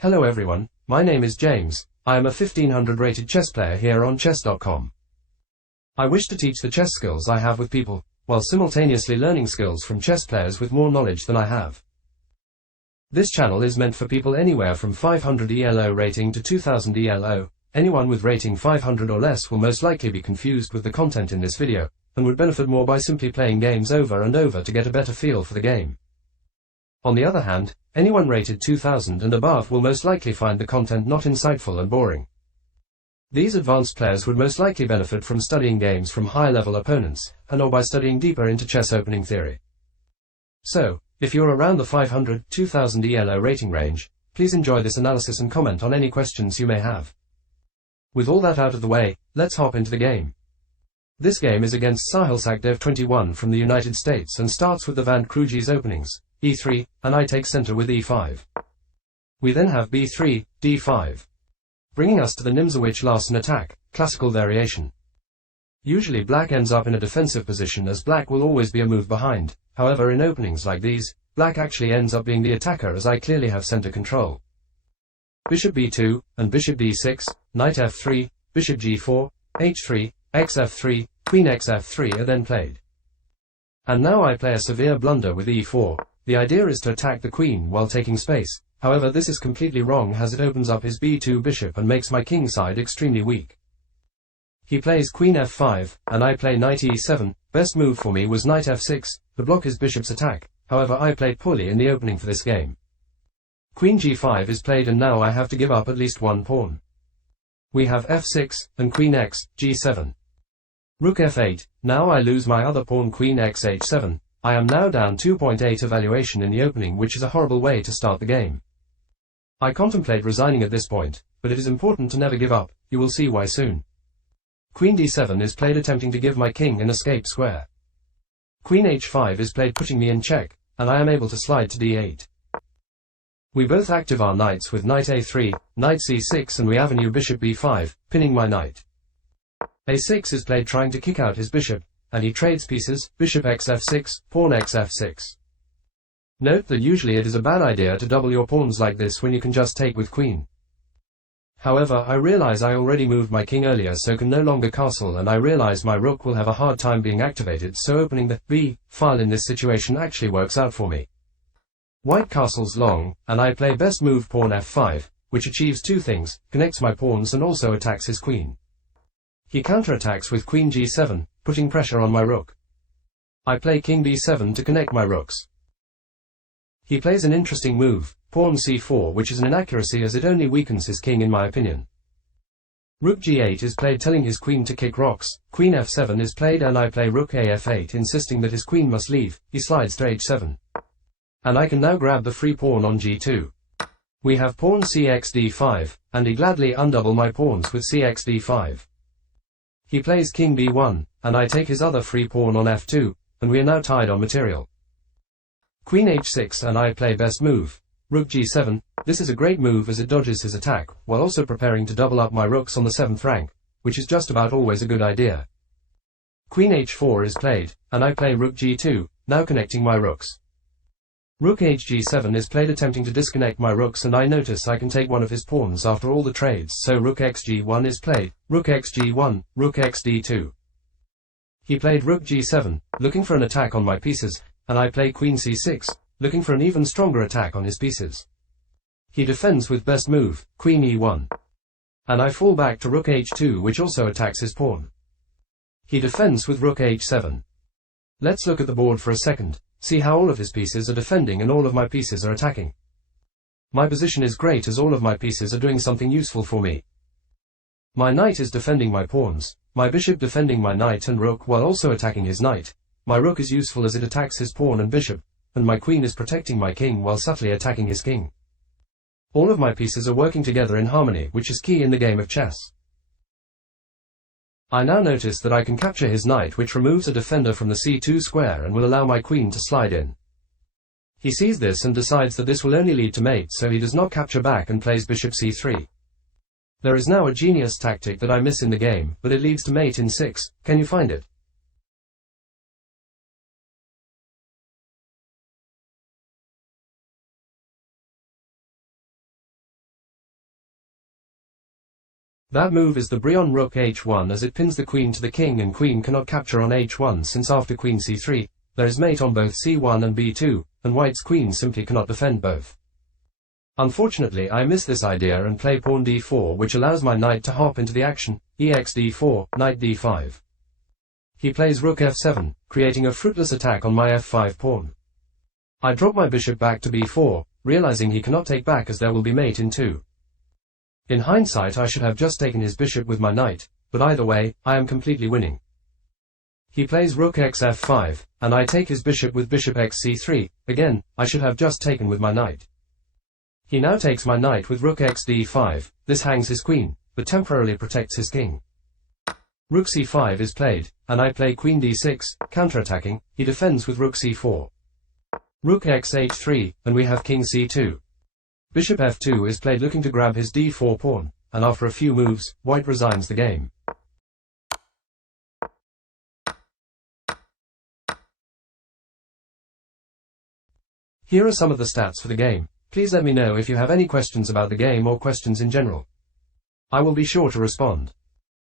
Hello everyone, my name is James. I am a 1500 rated chess player here on chess.com. I wish to teach the chess skills I have with people, while simultaneously learning skills from chess players with more knowledge than I have. This channel is meant for people anywhere from 500 ELO rating to 2000 ELO. Anyone with rating 500 or less will most likely be confused with the content in this video, and would benefit more by simply playing games over and over to get a better feel for the game. On the other hand, anyone rated 2000 and above will most likely find the content not insightful and boring. These advanced players would most likely benefit from studying games from high-level opponents, and or by studying deeper into chess opening theory. So, if you're around the 500-2000 ELO rating range, please enjoy this analysis and comment on any questions you may have. With all that out of the way, let's hop into the game. This game is against Sahil Sakdev 21 from the United States and starts with the Van Kruij's openings, e3, and I take center with e5. We then have b3, d5. Bringing us to the Nimzowitsch Larsen attack, classical variation. Usually black ends up in a defensive position as black will always be a move behind. However, in openings like these, black actually ends up being the attacker as I clearly have center control. Bishop b2, and bishop d6, knight f3, bishop g4, h3, xf3, queen xf3 are then played. And now I play a severe blunder with e4. The idea is to attack the queen while taking space. However, this is completely wrong as it opens up his b2 bishop and makes my king side extremely weak. He plays queen f5, and I play knight e7. Best move for me was knight f6, to block his bishop's attack. However, I played poorly in the opening for this game. Queen g5 is played and now I have to give up at least one pawn. We have f6, and queen x, g7. Rook f8, now I lose my other pawn queen x h7. I am now down 2.8 evaluation in the opening, which is a horrible way to start the game. I contemplate resigning at this point, but it is important to never give up. You will see why soon. Queen d7 is played attempting to give my king an escape square. Queen h5 is played putting me in check, and I am able to slide to d8. We both active our knights with knight a3, knight c6, and we avenue bishop b5, pinning my knight. a6 is played trying to kick out his bishop, and he trades pieces, bishop xf6, pawn xf6. Note that usually it is a bad idea to double your pawns like this when you can just take with queen. However, I realize I already moved my king earlier so can no longer castle, and I realize my rook will have a hard time being activated, so opening the b file in this situation actually works out for me. White castles long, and I play best move pawn f5, which achieves two things, connects my pawns and also attacks his queen. He counterattacks with queen g7, putting pressure on my rook. I play king b7 to connect my rooks. He plays an interesting move, pawn c4, which is an inaccuracy as it only weakens his king in my opinion. Rook g8 is played telling his queen to kick rocks, queen f7 is played and I play rook af8 insisting that his queen must leave. He slides to h7. And I can now grab the free pawn on g2. We have pawn cx d5, and he gladly undouble my pawns with cx d5. He plays king b1, and I take his other free pawn on f2, and we are now tied on material. Queen h6 and I play best move, rook g7. This is a great move as it dodges his attack, while also preparing to double up my rooks on the 7th rank, which is just about always a good idea. Queen h4 is played, and I play rook g2, now connecting my rooks. Rook hg7 is played attempting to disconnect my rooks, and I notice I can take one of his pawns after all the trades, so rook xg1 is played, rook xg1, rook xd2. He played rook g7, looking for an attack on my pieces, and I play queen c6, looking for an even stronger attack on his pieces. He defends with best move, queen e1. And I fall back to rook h2, which also attacks his pawn. He defends with rook h7. Let's look at the board for a second. See how all of his pieces are defending and all of my pieces are attacking. My position is great as all of my pieces are doing something useful for me. My knight is defending my pawns, my bishop defending my knight and rook while also attacking his knight. My rook is useful as it attacks his pawn and bishop, and my queen is protecting my king while subtly attacking his king. All of my pieces are working together in harmony, which is key in the game of chess. I now notice that I can capture his knight, which removes a defender from the c2 square and will allow my queen to slide in. He sees this and decides that this will only lead to mate, so he does not capture back and plays bishop c3. There is now a genius tactic that I miss in the game, but it leads to mate in 6. Can you find it? That move is the Brion rook h1 as it pins the queen to the king and queen cannot capture on h1 since after queen c3, there is mate on both c1 and b2, and white's queen simply cannot defend both. Unfortunately I miss this idea and play pawn d4 which allows my knight to hop into the action, ex d4, knight d5. He plays rook f7, creating a fruitless attack on my f5 pawn. I drop my bishop back to b4, realizing he cannot take back as there will be mate in 2. In hindsight I should have just taken his bishop with my knight, but either way, I am completely winning. He plays rook x f5, and I take his bishop with bishop x c3, again, I should have just taken with my knight. He now takes my knight with rook x d5, this hangs his queen, but temporarily protects his king. Rook c5 is played, and I play queen d6, counterattacking, he defends with rook c4. Rook x h3, and we have king c2. Bishop f2 is played looking to grab his d4 pawn, and after a few moves, white resigns the game. Here are some of the stats for the game. Please let me know if you have any questions about the game or questions in general. I will be sure to respond.